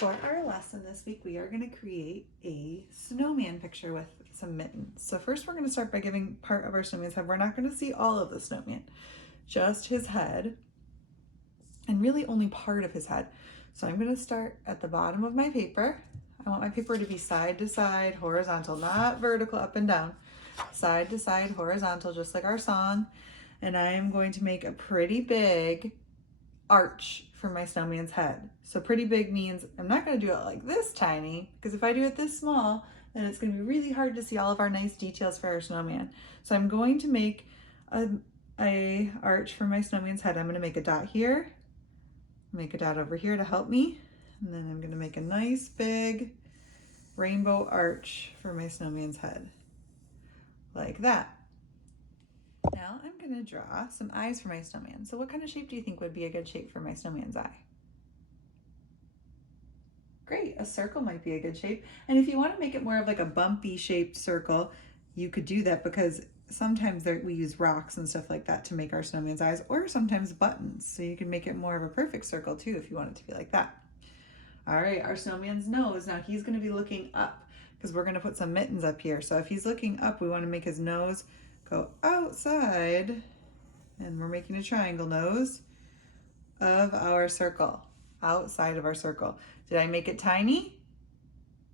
For our lesson this week, we are going to create a snowman picture with some mittens. So first we're going to start by giving part of our snowman's head. We're not going to see all of the snowman, just his head, and really only part of his head. So I'm going to start at the bottom of my paper. I want my paper to be side to side, horizontal, not vertical up and down. Side to side, horizontal, just like our song. And I am going to make a pretty big arch for my snowman's head. So pretty big means I'm not going to do it like this tiny, because if I do it this small, then it's going to be really hard to see all of our nice details for our snowman. So I'm going to make a arch for my snowman's head. I'm going to make a dot here, make a dot over here to help me, and then I'm going to make a nice big rainbow arch for my snowman's head, like that. Now I'm going to draw some eyes for my snowman. So what kind of shape do you think would be a good shape for my snowman's eye? Great, a circle might be a good shape. And if you want to make it more of like a bumpy shaped circle, you could do that, because sometimes we use rocks and stuff like that to make our snowman's eyes, or sometimes buttons. So you can make it more of a perfect circle too if you want it to be like that. All right, our snowman's nose. Now he's going to be looking up because we're going to put some mittens up here. So if he's looking up, we want to make his nose go outside, and we're making a triangle nose of our circle, outside of our circle. Did I make it tiny?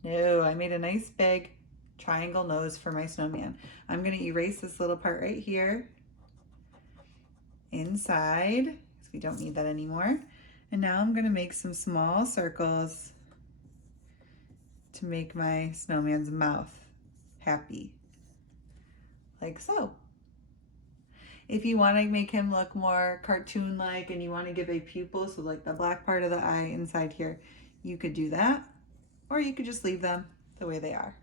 No, I made a nice big triangle nose for my snowman. I'm going to erase this little part right here inside, because we don't need that anymore. And now I'm going to make some small circles to make my snowman's mouth happy, like so. If you want to make him look more cartoon-like and you want to give a pupil, so like the black part of the eye inside here, you could do that, or you could just leave them the way they are.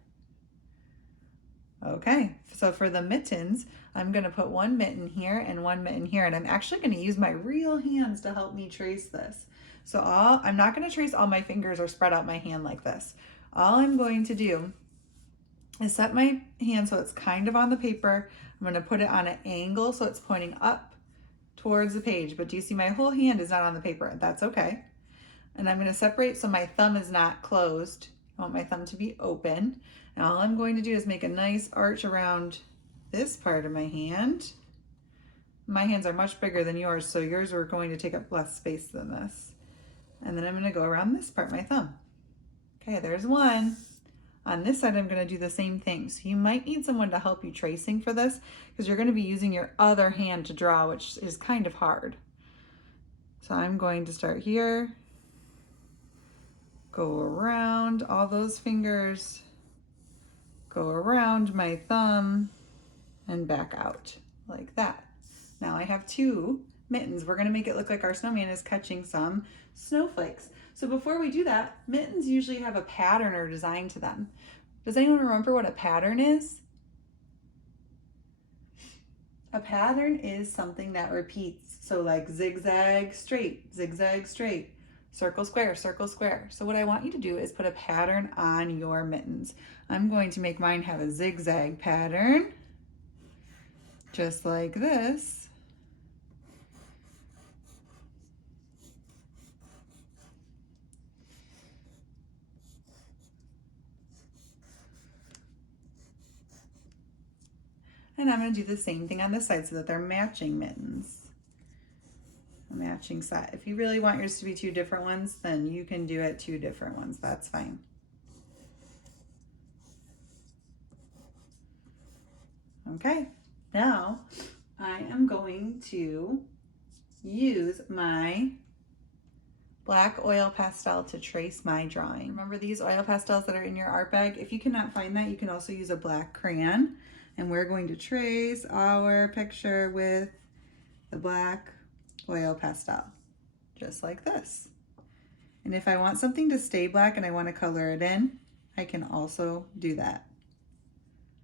Okay, so for the mittens, I'm going to put one mitten here and one mitten here, and I'm actually going to use my real hands to help me trace this. So I'm not going to trace all my fingers or spread out my hand like this. All I'm going to do is set my hand so it's kind of on the paper. I'm going to put it on an angle so it's pointing up towards the page, but do you see my whole hand is not on the paper? That's okay. And I'm going to separate so my thumb is not closed. I want my thumb to be open. And all I'm going to do is make a nice arch around this part of my hand. My hands are much bigger than yours, so yours are going to take up less space than this. And then I'm going to go around this part, my thumb. Okay, there's one. On this side, I'm going to do the same thing. So you might need someone to help you tracing for this, because you're going to be using your other hand to draw, which is kind of hard. So I'm going to start here, go around all those fingers, go around my thumb, and back out like that. Now I have two mittens. We're going to make it look like our snowman is catching some snowflakes. So before we do that, mittens usually have a pattern or design to them. Does anyone remember what a pattern is? A pattern is something that repeats. So like zigzag, straight, circle, square, circle, square. So what I want you to do is put a pattern on your mittens. I'm going to make mine have a zigzag pattern, just like this. And I'm going to do the same thing on this side so that they're matching mittens. A matching set. If you really want yours to be two different ones, then you can do it two different ones. That's fine. Okay, now I am going to use my black oil pastel to trace my drawing. Remember these oil pastels that are in your art bag? If you cannot find that, you can also use a black crayon. And we're going to trace our picture with the black oil pastel, just like this. And if I want something to stay black and I want to color it in, I can also do that.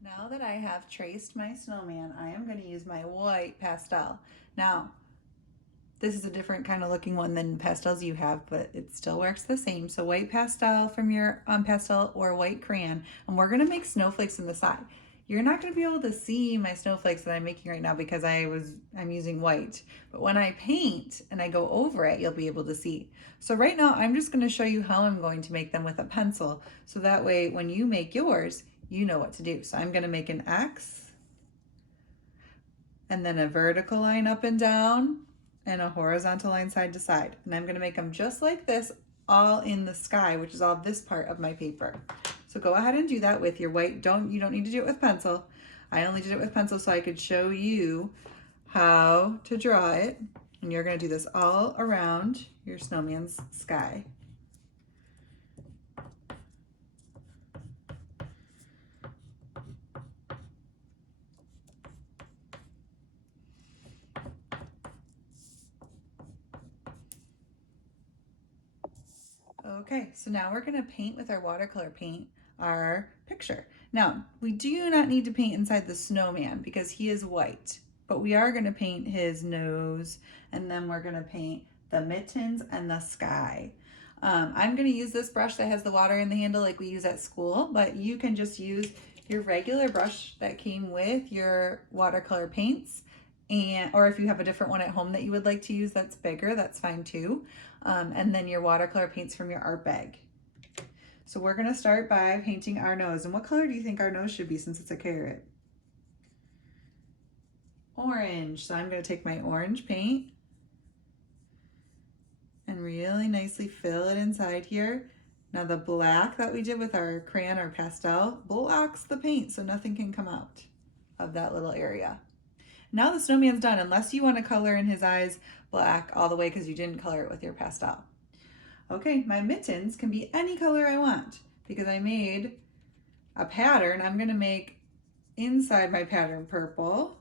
Now that I have traced my snowman, I am going to use my white pastel. Now, this is a different kind of looking one than the pastels you have, but it still works the same. So white pastel from your pastel or white crayon, and we're going to make snowflakes in the side. You're not going to be able to see my snowflakes that I'm making right now because I'm using white. But when I paint and I go over it, you'll be able to see. So right now I'm just going to show you how I'm going to make them with a pencil. So that way when you make yours, you know what to do. So I'm going to make an X and then a vertical line up and down and a horizontal line side to side. And I'm going to make them just like this, all in the sky, which is all this part of my paper. So go ahead and do that with your white. You don't need to do it with pencil. I only did it with pencil so I could show you how to draw it. And you're going to do this all around your snowman's sky. Okay, so now we're going to paint with our watercolor paint our picture. Now, we do not need to paint inside the snowman because he is white, but we are going to paint his nose, and then we're going to paint the mittens and the sky. I'm going to use this brush that has the water in the handle like we use at school, but you can just use your regular brush that came with your watercolor paints. Or if you have a different one at home that you would like to use that's bigger, that's fine too. And then your watercolor paints from your art bag. So we're gonna start by painting our nose. And what color do you think our nose should be since it's a carrot? Orange. So I'm gonna take my orange paint and really nicely fill it inside here. Now the black that we did with our crayon or pastel blocks the paint so nothing can come out of that little area. Now the snowman's done, unless you want to color in his eyes black all the way because you didn't color it with your pastel. Okay, my mittens can be any color I want because I made a pattern. I'm going to make inside my pattern purple.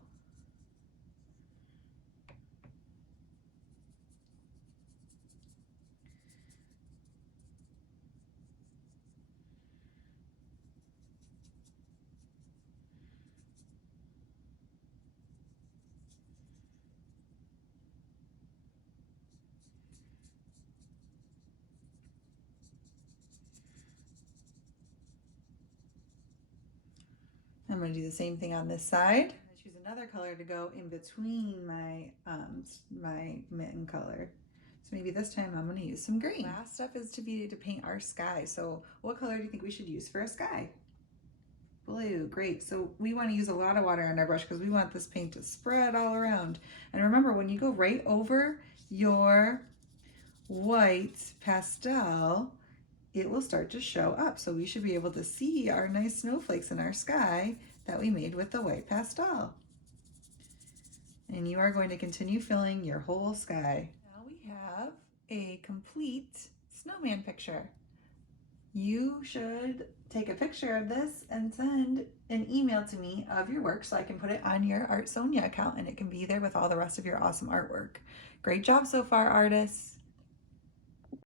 I'm going to do the same thing on this side. I choose another color to go in between my mitten color. So maybe this time I'm going to use some green. Last step is to paint our sky. So what color do you think we should use for a sky? Blue, great. So we want to use a lot of water on our brush because we want this paint to spread all around. And remember, when you go right over your white pastel, it will start to show up. So we should be able to see our nice snowflakes in our sky that we made with the white pastel. And you are going to continue filling your whole sky. Now we have a complete snowman picture. You should take a picture of this and send an email to me of your work so I can put it on your Art Sonia account and it can be there with all the rest of your awesome artwork. Great job so far, artists.